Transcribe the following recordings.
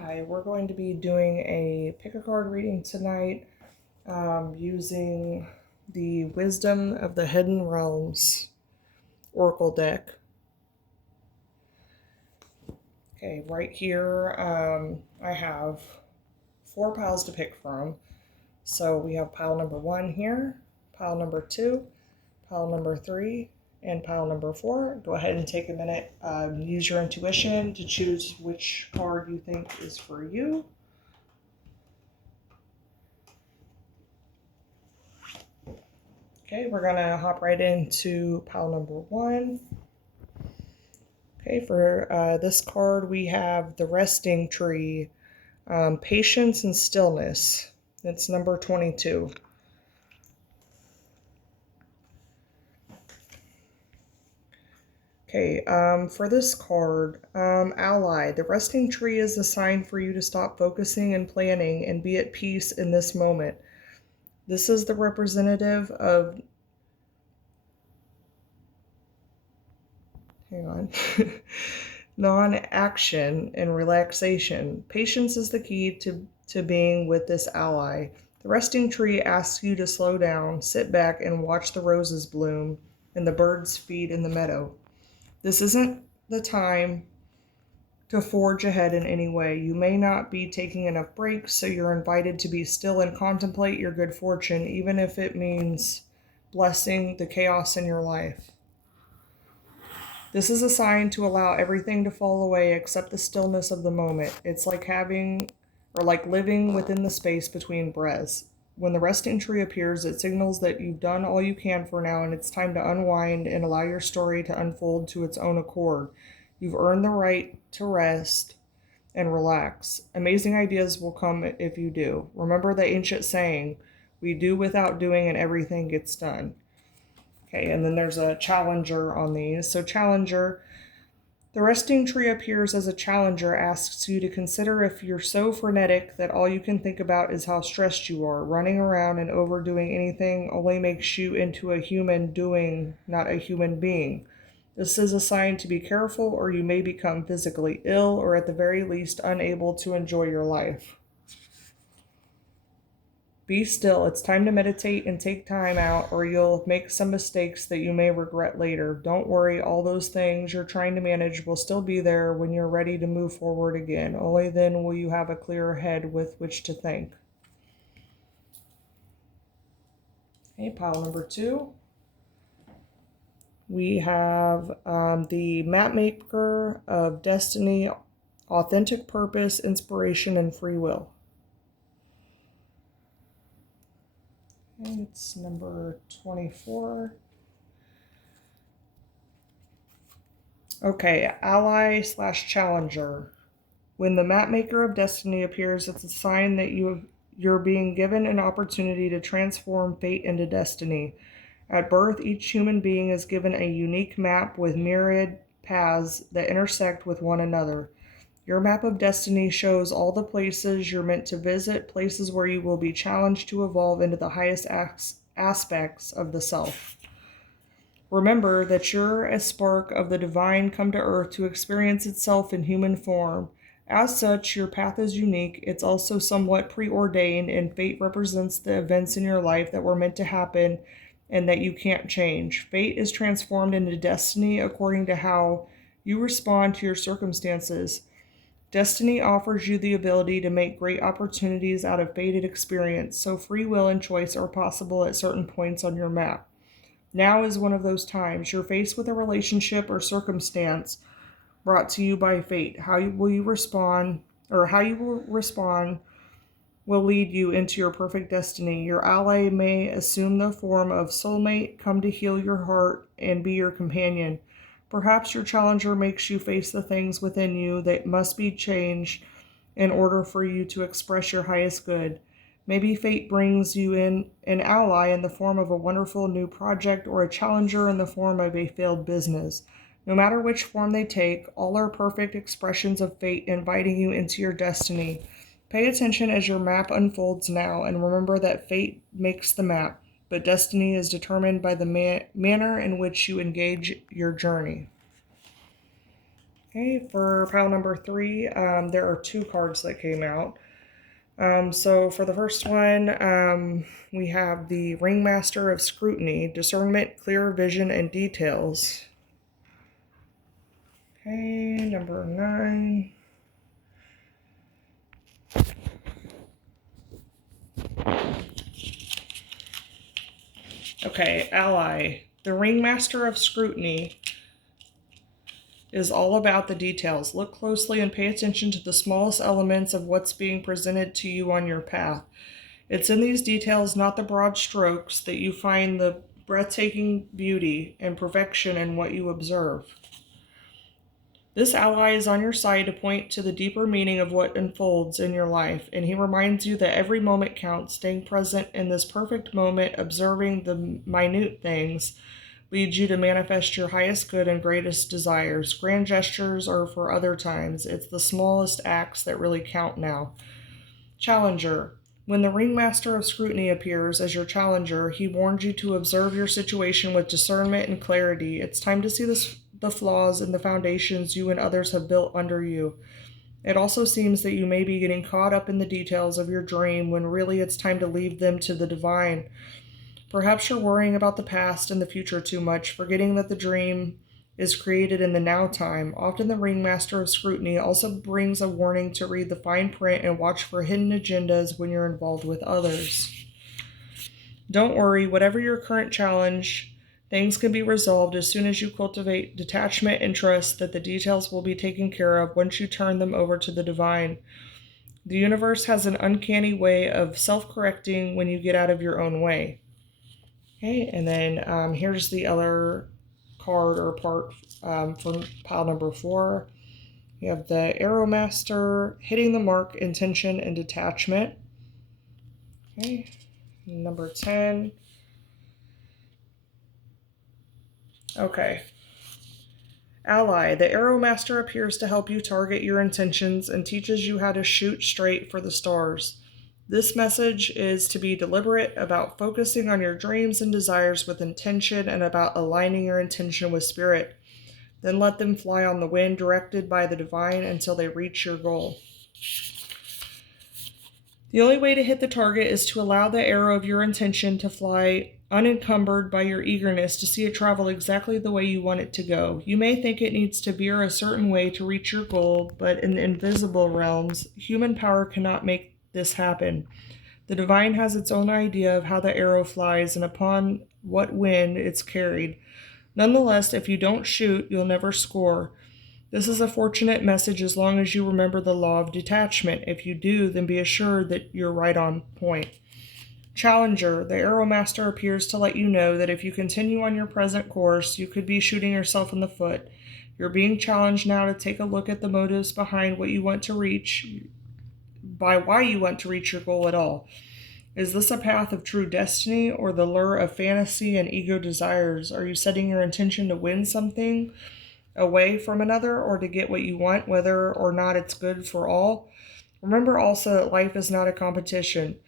Hi, we're going to be doing a pick a card reading tonight using the Wisdom of the Hidden Realms Oracle deck. Okay, right here I have 4 piles to pick from. So we have pile number 1 here, pile number 2, pile number 3, and pile number 4. Go ahead and take a minute, use your intuition to choose which card you think is for you. Okay, we're gonna hop right into pile number 1. Okay, for this card we have the Resting Tree, Patience and Stillness. It's number 22. Okay, for this card, Ally, the Resting Tree is a sign for you to stop focusing and planning and be at peace in this moment. This is the representative of, hang on, non-action and relaxation. Patience is the key to being with this ally. The Resting Tree asks you to slow down, sit back, and watch the roses bloom and the birds feed in the meadow. This isn't the time to forge ahead in any way. You may not be taking enough breaks, so you're invited to be still and contemplate your good fortune, even if it means blessing the chaos in your life. This is a sign to allow everything to fall away except the stillness of the moment. It's like living within the space between breaths. When the Resting Tree appears, it signals that you've done all you can for now and it's time to unwind and allow your story to unfold to its own accord. You've earned the right to rest and relax. Amazing ideas will come if you do. Remember the ancient saying, we do without doing and everything gets done. Okay, and then there's a challenger on these. So challenger, the Resting Tree appears as a challenger, asks you to consider if you're so frenetic that all you can think about is how stressed you are. Running around and overdoing anything only makes you into a human doing, not a human being. This is a sign to be careful or you may become physically ill or at the very least unable to enjoy your life. Be still. It's time to meditate and take time out, or you'll make some mistakes that you may regret later. Don't worry, all those things you're trying to manage will still be there when you're ready to move forward again. Only then will you have a clearer head with which to think. Okay, pile number 2. We have the Mapmaker of Destiny, Authentic Purpose, Inspiration, and Free Will. It's number 24. Okay, ally / challenger. When the Mapmaker of Destiny appears, it's a sign that you're being given an opportunity to transform fate into destiny. At birth, each human being is given a unique map with myriad paths that intersect with one another. Your map of destiny shows all the places you're meant to visit, places where you will be challenged to evolve into the highest aspects of the self. Remember that you're a spark of the divine come to earth to experience itself in human form. As such, your path is unique. It's also somewhat preordained, and fate represents the events in your life that were meant to happen and that you can't change. Fate is transformed into destiny according to how you respond to your circumstances. Destiny offers you the ability to make great opportunities out of fated experience, so free will and choice are possible at certain points on your map. Now is one of those times. You're faced with a relationship or circumstance brought to you by fate. How you will respond will lead you into your perfect destiny. Your ally may assume the form of soulmate, come to heal your heart, and be your companion. Perhaps your challenger makes you face the things within you that must be changed in order for you to express your highest good. Maybe fate brings you in an ally in the form of a wonderful new project or a challenger in the form of a failed business. No matter which form they take, all are perfect expressions of fate inviting you into your destiny. Pay attention as your map unfolds now, and remember that fate makes the map, but destiny is determined by the manner in which you engage your journey. Okay, for pile number 3, there are 2 cards that came out. So for the first one, we have the Ringmaster of Scrutiny, Discernment, Clear Vision, and Details. Okay, number 9. Okay, Ally. The Ringmaster of Scrutiny is all about the details. Look closely and pay attention to the smallest elements of what's being presented to you on your path. It's in these details, not the broad strokes, that you find the breathtaking beauty and perfection in what you observe. This ally is on your side to point to the deeper meaning of what unfolds in your life, and he reminds you that every moment counts. Staying present in this perfect moment, observing the minute things, leads you to manifest your highest good and greatest desires. Grand gestures are for other times. It's the smallest acts that really count now. Challenger. When the Ringmaster of Scrutiny appears as your challenger, he warns you to observe your situation with discernment and clarity. It's time to see the flaws in the foundations you and others have built under you. It also seems that you may be getting caught up in the details of your dream when really it's time to leave them to the divine. Perhaps you're worrying about the past and the future too much, forgetting that the dream is created in the now time. Often the Ringmaster of Scrutiny also brings a warning to read the fine print and watch for hidden agendas when you're involved with others. Don't worry, whatever your current challenge, things can be resolved as soon as you cultivate detachment and trust that the details will be taken care of once you turn them over to the divine. The universe has an uncanny way of self-correcting when you get out of your own way. Okay, and then here's the other card or part from pile number 4. You have the Arrow Master, hitting the mark, intention, and detachment. Okay, number 10. Okay. Ally, the Arrow Master appears to help you target your intentions and teaches you how to shoot straight for the stars. This message is to be deliberate about focusing on your dreams and desires with intention and about aligning your intention with spirit. Then let them fly on the wind, directed by the divine until they reach your goal. The only way to hit the target is to allow the arrow of your intention to fly unencumbered by your eagerness to see it travel exactly the way you want it to go. You may think it needs to veer a certain way to reach your goal, but in the invisible realms, human power cannot make this happen. The divine has its own idea of how the arrow flies and upon what wind it's carried. Nonetheless, if you don't shoot, you'll never score. This is a fortunate message as long as you remember the law of detachment. If you do, then be assured that you're right on point. Challenger, the Arrow Master appears to let you know that if you continue on your present course, you could be shooting yourself in the foot. You're being challenged now to take a look at the motives behind what you want to reach, by why you want to reach your goal at all. Is this a path of true destiny or the lure of fantasy and ego desires? Are you setting your intention to win something away from another or to get what you want, whether or not it's good for all? Remember also that life is not a competition.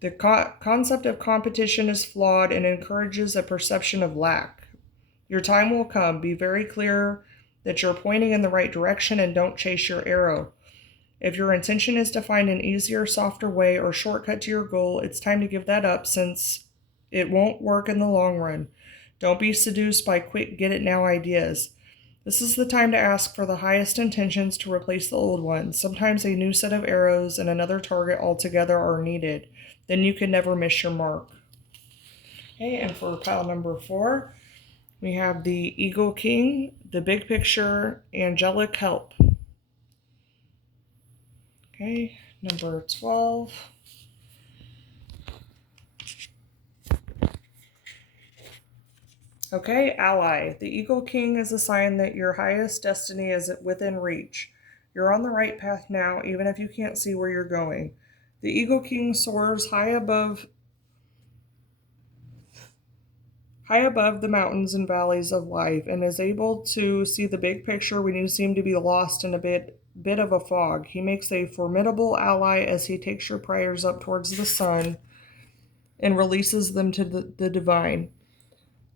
The concept of competition is flawed and encourages a perception of lack. Your time will come. Be very clear that you're pointing in the right direction and don't chase your arrow. If your intention is to find an easier, softer way or shortcut to your goal, it's time to give that up since it won't work in the long run. Don't be seduced by quick get-it-now ideas. This is the time to ask for the highest intentions to replace the old ones. Sometimes a new set of arrows and another target altogether are needed. Then you can never miss your mark. Okay, and for pile number 4, we have the Eagle King, the Big Picture, Angelic Help. Okay, number 12. Okay, Ally. The Eagle King is a sign that your highest destiny is within reach. You're on the right path now, even if you can't see where you're going. The Eagle King soars high above the mountains and valleys of life and is able to see the big picture when you seem to be lost in a bit of a fog. He makes a formidable ally as he takes your prayers up towards the sun and releases them to the divine.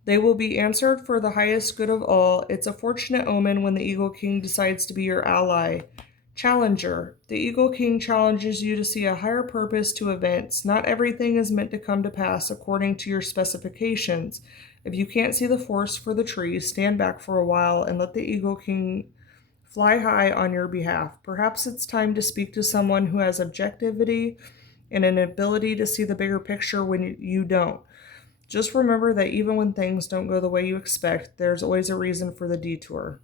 They will be answered for the highest good of all. It's a fortunate omen when the Eagle King decides to be your ally. Challenger. The Eagle King challenges you to see a higher purpose to events. Not everything is meant to come to pass according to your specifications. If you can't see the forest for the trees, stand back for a while and let the Eagle King fly high on your behalf. Perhaps it's time to speak to someone who has objectivity and an ability to see the bigger picture when you don't. Just remember that even when things don't go the way you expect, there's always a reason for the detour.